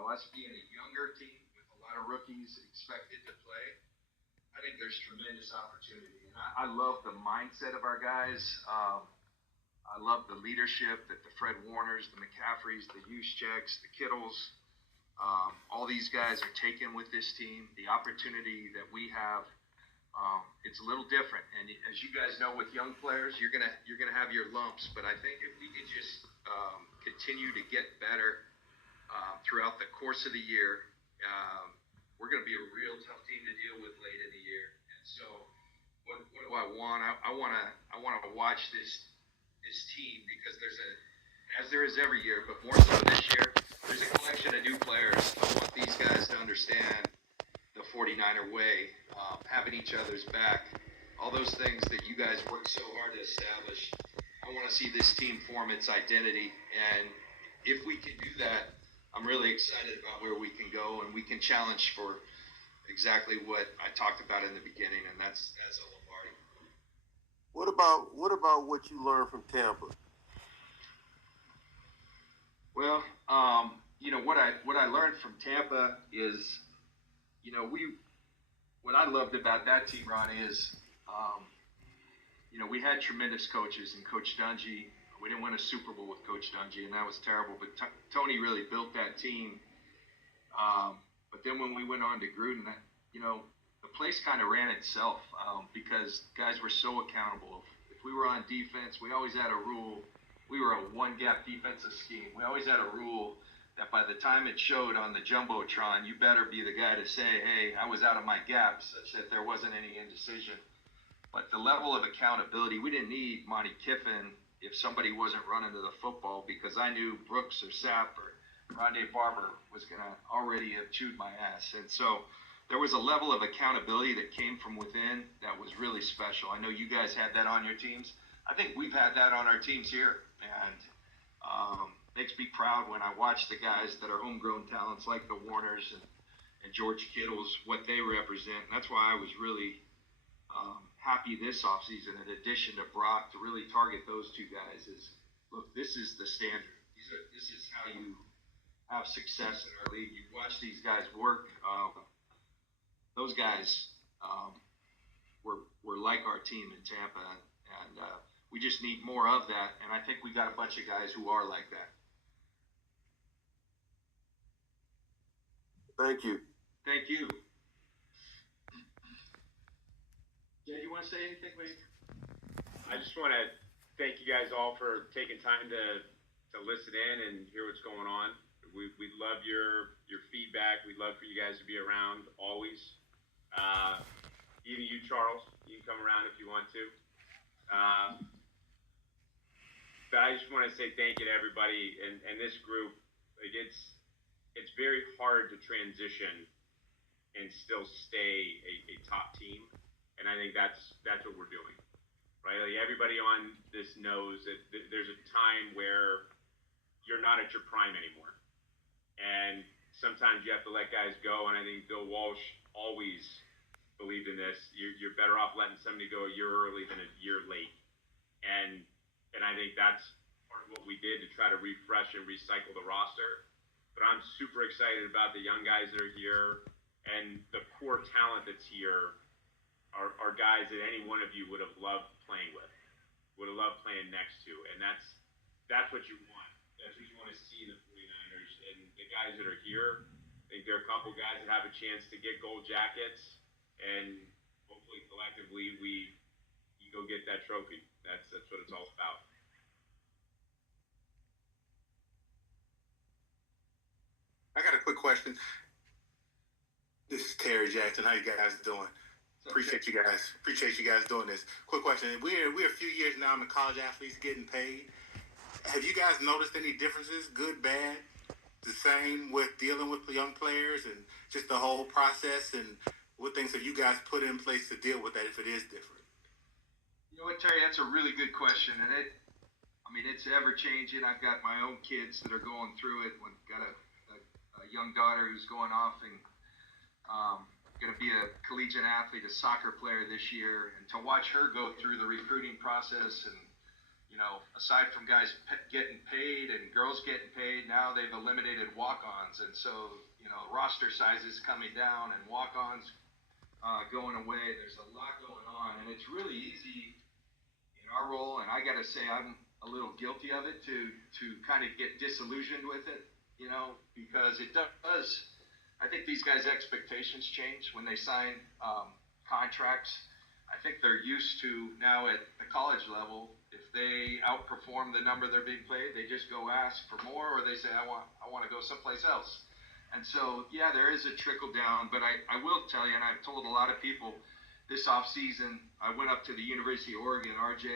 us being a younger team with a lot of rookies expected to play, I think there's tremendous opportunity. And I love the mindset of our guys. I love the leadership that the Fred Warners, the McCaffreys, the Juszczyks, the Kittles, all these guys are taking with this team. The opportunity that we have, it's a little different. And as you guys know, with young players, you're gonna have your lumps. But I think if we could just continue to get better throughout the course of the year, we're gonna be a real tough team to deal with late in the year. And so, what do I want? I want to watch this team because as there is every year, but more so this year, there's a collection of new players. I want these guys to understand the 49er way, having each other's back, all those things that you guys worked so hard to establish. I want to see this team form its identity, and if we can do that, I'm really excited about where we can go, and we can challenge for exactly what I talked about in the beginning, and that's a Lombardi. What about what you learned from Tampa? Well, what I learned from Tampa is, what I loved about that team, Ronnie, is, we had tremendous coaches, and Coach Dungy. We didn't win a Super Bowl with Coach Dungy, and that was terrible. But Tony really built that team. But then when we went on to Gruden, the place kind of ran itself because guys were so accountable. If we were on defense, we always had a rule. We were a one-gap defensive scheme. We always had a rule that by the time it showed on the Jumbotron, you better be the guy to say, hey, I was out of my gap, such that there wasn't any indecision. But the level of accountability, we didn't need Monty Kiffin if somebody wasn't running to the football, because I knew Brooks or Sapp or Rondé Barber was going to already have chewed my ass. And so there was a level of accountability that came from within that was really special. I know you guys had that on your teams. I think we've had that on our teams here. And makes me proud when I watch the guys that are homegrown talents like the Warners and George Kittles, what they represent. And that's why I was really happy this offseason, in addition to Brock, to really target those two guys. Is, look, this is the standard. This is how you have success in our league. You watch these guys work. Those guys were like our team in Tampa, and we just need more of that. And I think we got a bunch of guys who are like that. Thank you. Thank you. Jay, you want to say anything, please? I just want to thank you guys all for taking time to listen in and hear what's going on. We love your feedback. We'd love for you guys to be around always. Even you, Charles, you can come around if you want to. But I just want to say thank you to everybody and this group. Like, it's very hard to transition and still stay a top team. And I think that's what we're doing, right? Like, everybody on this knows that there's a time where you're not at your prime anymore. And sometimes you have to let guys go. And I think Bill Walsh always believed in this. You're better off letting somebody go a year early than a year late. And I think that's part of what we did to try to refresh and recycle the roster. But I'm super excited about the young guys that are here, and the core talent that's here are guys that any one of you would have loved playing with, would have loved playing next to. And that's what you want. That's what you want to see in the 49ers. And the guys that are here, I think there are a couple guys that have a chance to get gold jackets, and hopefully collectively you go get that trophy. That's what it's all about. I got a quick question. This is Terry Jackson. How you guys doing? Appreciate you guys doing this. Quick question. We're a few years now in the college athletes getting paid. Have you guys noticed any differences, good, bad, the same with dealing with the young players and just the whole process? And what things have you guys put in place to deal with that if it is different? You know what, Terry? That's a really good question, and it's ever changing. I've got my own kids that are going through it. Got a young daughter who's going off and going to be a collegiate athlete, a soccer player this year, and to watch her go through the recruiting process and aside from guys getting paid and girls getting paid, now they've eliminated walk-ons, and so roster sizes coming down and walk-ons going away. There's a lot going on, and it's really easy in our role. And I got to say, I'm a little guilty of it to kind of get disillusioned with it, because it does. I think these guys' expectations change when they sign contracts. I think they're used to now at the college level. If they outperform the number they're being paid, they just go ask for more, or they say, I want to go someplace else. And so, yeah, there is a trickle down, but I will tell you, and I've told a lot of people this off season, I went up to the University of Oregon, RJ.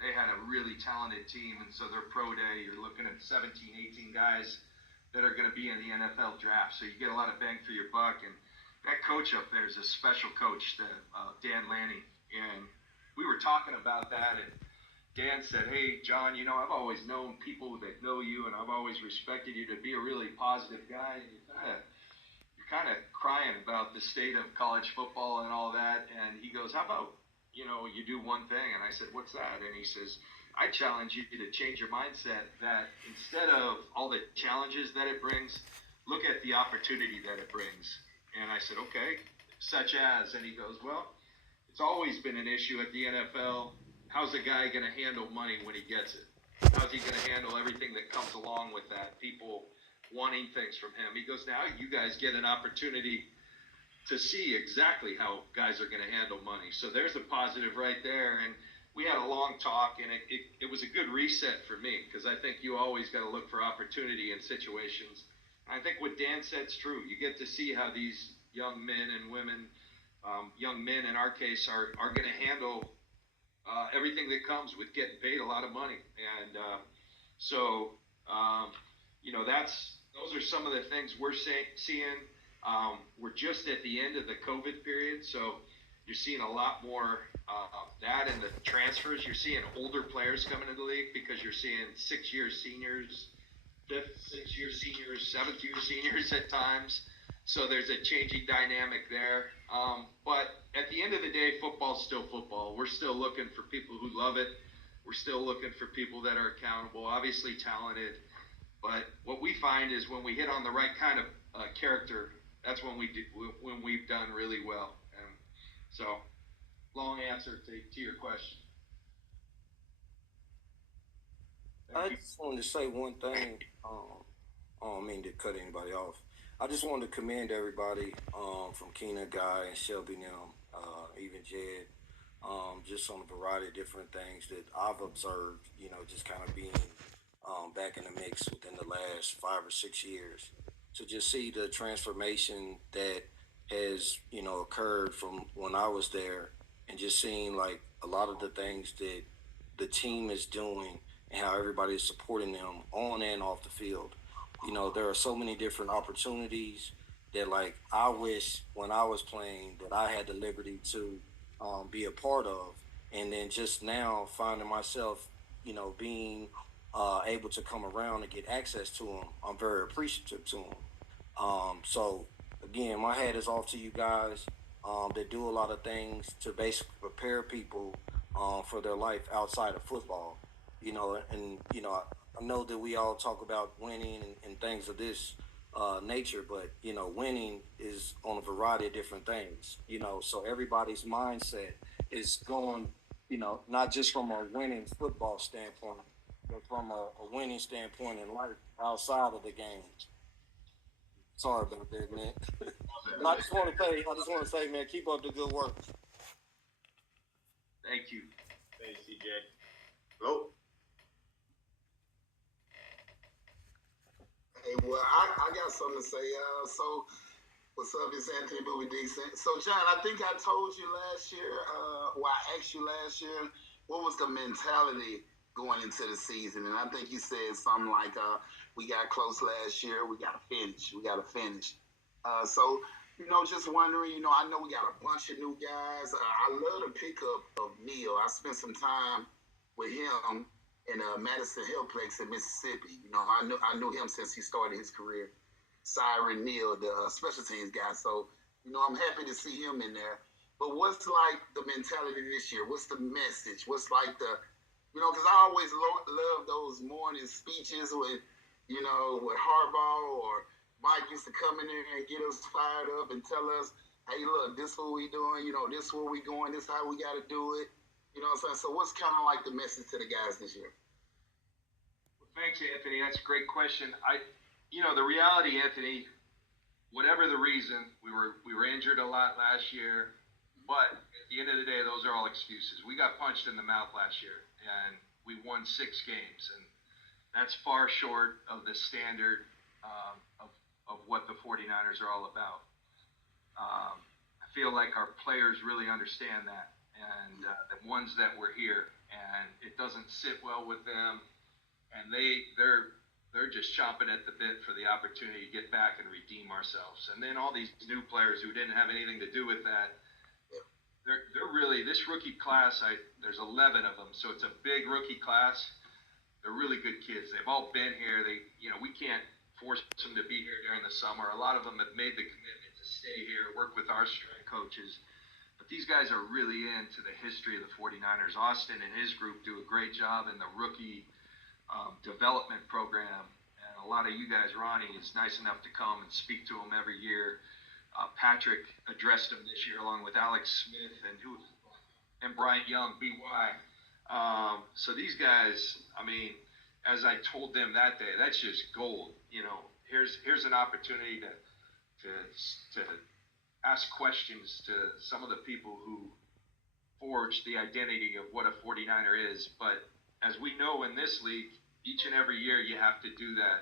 They had a really talented team, and so their pro day, you're looking at 17, 18 guys that are going to be in the NFL draft. So you get a lot of bang for your buck. And that coach up there is a special coach, Dan Lanning. And we were talking about that, and Dan said, hey, John, I've always known people that know you, and I've always respected you to be a really positive guy. And you're kind of crying about the state of college football and all that. And he goes, how about, you do one thing? And I said, what's that? And he says, I challenge you to change your mindset that instead of all the challenges that it brings, look at the opportunity that it brings. And I said, okay, such as, and he goes, well, it's always been an issue at the NFL. How's a guy going to handle money when he gets it? How's he going to handle everything that comes along with that? People wanting things from him. He goes, now you guys get an opportunity to see exactly how guys are going to handle money. So there's a positive right there. And we had a long talk, and it was a good reset for me, because I think you always got to look for opportunity in situations. And I think what Dan said's true. You get to see how these young men and women, young men in our case, are going to handle everything that comes with getting paid a lot of money. And those are some of the things we're seeing. We're just at the end of the COVID period, so you're seeing a lot more that in the transfers. You're seeing older players coming into the league because you're seeing 6-year seniors, 6-year seniors, 7th-year seniors at times. So there's a changing dynamic there. But at the end of the day, football's still football. We're still looking for people who love it. We're still looking for people that are accountable, obviously talented. But what we find is when we hit on the right kind of character, that's when we've done really well. And so, long answer to your question. I just wanted to say one thing. I don't mean to cut anybody off. I just wanted to commend everybody from Keena, Guy, and Shelby now, even Jed, just on a variety of different things that I've observed, just kind of being back in the mix within the last 5 or 6 years. To just see the transformation that has, occurred from when I was there, and just seeing like a lot of the things that the team is doing and how everybody is supporting them on and off the field. There are so many different opportunities that, like, I wish when I was playing that I had the liberty to be a part of. And then just now finding myself, being able to come around and get access to them, I'm very appreciative to them. So, again, my hat is off to you guys that do a lot of things to basically prepare people for their life outside of football. I know that we all talk about winning and things of this nature, but, winning is on a variety of different things, so everybody's mindset is going, not just from a winning football standpoint, but from a winning standpoint in life outside of the game. Sorry about that, man. But I just want to say, man, keep up the good work. Thank you. Thanks, CJ. Hello. Hey, well, I got something to say. So, what's up? It's Anthony Booby Decent. So, John, I think I told you last year, I asked you last year, what was the mentality going into the season? And I think you said something like, we got close last year, we got to finish. So, just wondering, I know we got a bunch of new guys. I love the pickup of Neal. I spent some time with him in Madison Hillplex in Mississippi. I knew him since he started his career. Siren Neal, the special teams guy. So, I'm happy to see him in there. But what's like the mentality this year? What's the message? What's like the You know, because I always love those morning speeches with, you know, with Harbaugh or Mike used to come in there and get us fired up and tell us, hey, look, this is what we doing. You know, this is where we going. This is how we got to do it. You know what I'm saying? So what's kind of like the message to the guys this year? Well, thanks, Anthony. That's a great question. The reality, Anthony, whatever the reason, we were injured a lot last year, but at the end of the day, those are all excuses. We got punched in the mouth last year, and we won 6 games, and that's far short of the standard of what the 49ers are all about. I feel like our players really understand that, and the ones that were here, and it doesn't sit well with them, and they're just chomping at the bit for the opportunity to get back and redeem ourselves. And then all these new players who didn't have anything to do with that, they're really, this rookie class, there's 11 of them, so it's a big rookie class. They're really good kids. They've all been here. We can't force them to be here during the summer. A lot of them have made the commitment to stay here, work with our strength coaches. But these guys are really into the history of the 49ers. Austin and his group do a great job in the rookie development program. And a lot of you guys, Ronnie is nice enough to come and speak to them every year. Patrick addressed them this year along with Alex Smith and Bryant Young, BY. So these guys, I mean, as I told them that day, that's just gold. You know, here's an opportunity to ask questions to some of the people who forged the identity of what a 49er is. But as we know in this league, each and every year you have to do that.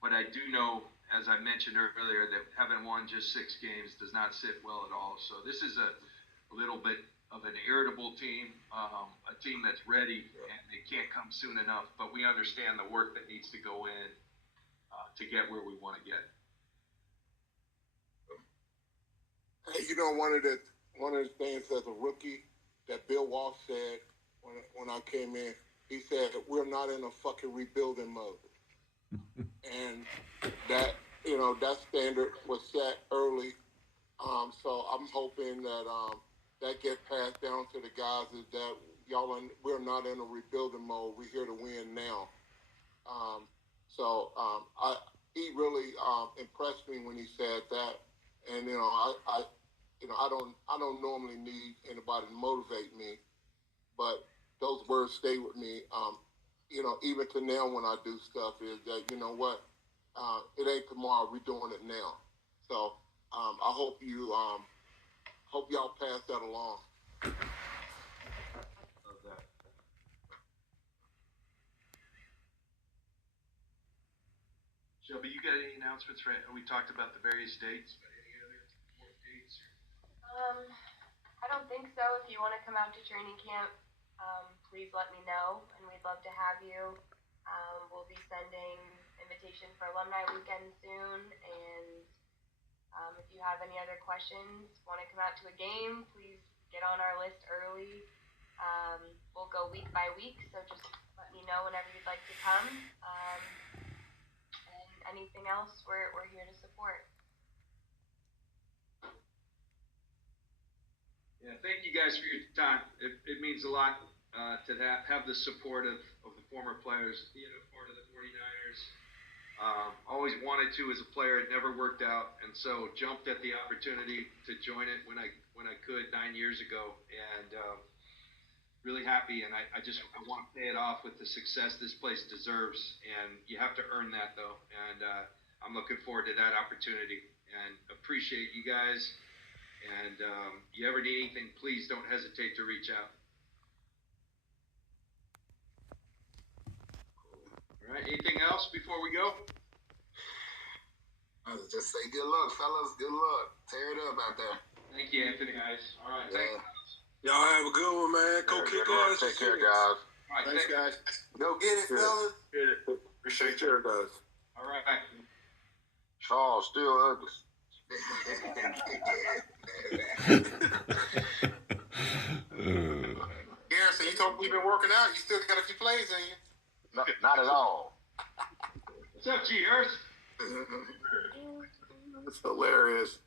But I do know, as I mentioned earlier, that having won just 6 games does not sit well at all. So this is a little bit of an irritable team, a team that's ready, and they can't come soon enough. But we understand the work that needs to go in to get where we want to get. Hey, you know, one of the things as a rookie that Bill Walsh said when I came in, he said we're not in a fucking rebuilding mode, and that that standard was set early. So I'm hoping that that gets passed down to the guys is that we're not in a rebuilding mode. We're here to win now. He really impressed me when he said that, and I don't normally need anybody to motivate me, but those words stay with me. Even to now when I do stuff is that you know what, it ain't tomorrow. We're doing it now. So I hope y'all pass that along. Love that. Shelby, you got any announcements? Right? We talked about the various dates. But any other dates? I don't think so. If you want to come out to training camp, please let me know, and we'd love to have you. We'll be sending invitation for Alumni Weekend soon, and if you have any other questions, want to come out to a game, please get on our list early. We'll go week by week, so just let me know whenever you'd like to come. And anything else, we're here to support. Yeah, thank you guys for your time. It means a lot to have the support of the former players, part of the 49ers. Always wanted to as a player. It never worked out, and so jumped at the opportunity to join it when I could 9 years ago, and really happy. And I want to pay it off with the success this place deserves, and you have to earn that though. And I'm looking forward to that opportunity, and appreciate you guys. And you ever need anything, please don't hesitate to reach out. All right. Anything else before we go? I was just say good luck, fellas. Good luck. Tear it up out there. Thank you, Anthony. Guys. All right. Yeah. Thanks. Y'all have a good one, man. Go kick ass. Take care, guys. All right. Thanks, guys. Go get it, fellas. Get it. Appreciate you. guys. All right. Charles still ugly. Garrison, you told me you've been working out. You still got a few plays in you. Not at all. What's up, G. Hurst? That's hilarious.